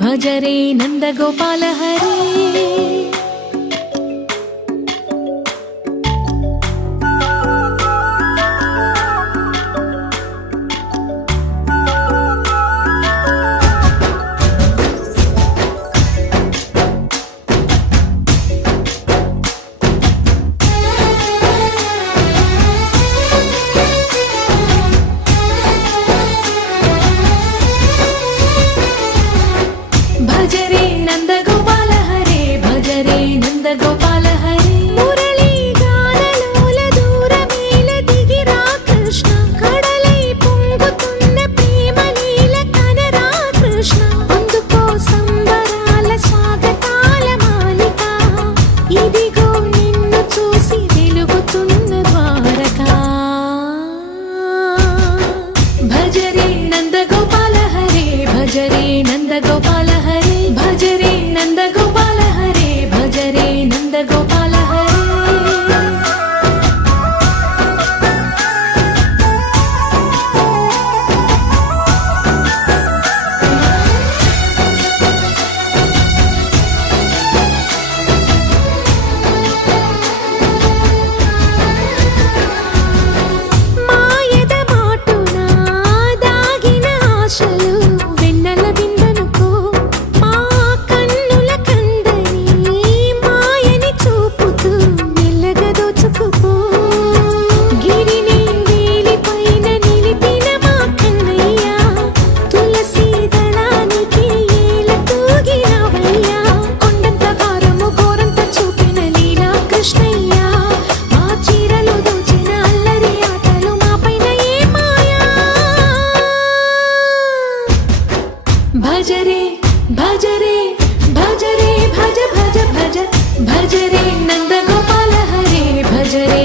భజరే నందగోపాల హరే భజరే నందగోపాల హరే భజరే నందగోపాల హరే మురళీ గానలోల దూరమేల దిగిరా కృష్ణ కడలై పొంగుతున్న ప్రేమ లీల కనరా కృష్ణ అందుకో సంబరాల స్వాగతాల మాలిక ఇదిగో నిన్ను చూసి వెలుగుతున్న ద్వారకా భజరే నందగోపాల హరే భజరే నందగోపాల హరే భజరే నందగోపాల హరే భజరే నందగోపాల హరే మాయద మాటున దాగిన ఆశలు వెన్నెల బిందెనుకో మా కన్నుల కందని మాయని చూపుతూ మెల్లగా దోచుకుపో గిరిని వేలిపైన నిలిపిన మా కన్నయ్య తులసి దళానికి ఏల తూగినవయ్యా కొండంత భారము ఘోరంత చూపిన లీలా కృష్ణయ్య మా చీరలు దోచిన అల్లరి ఆటలు మాపైన ఏ మాయా భజరే భజరే భజరే భజ భజ భజ భజరే నందగోపాల హరే భజరే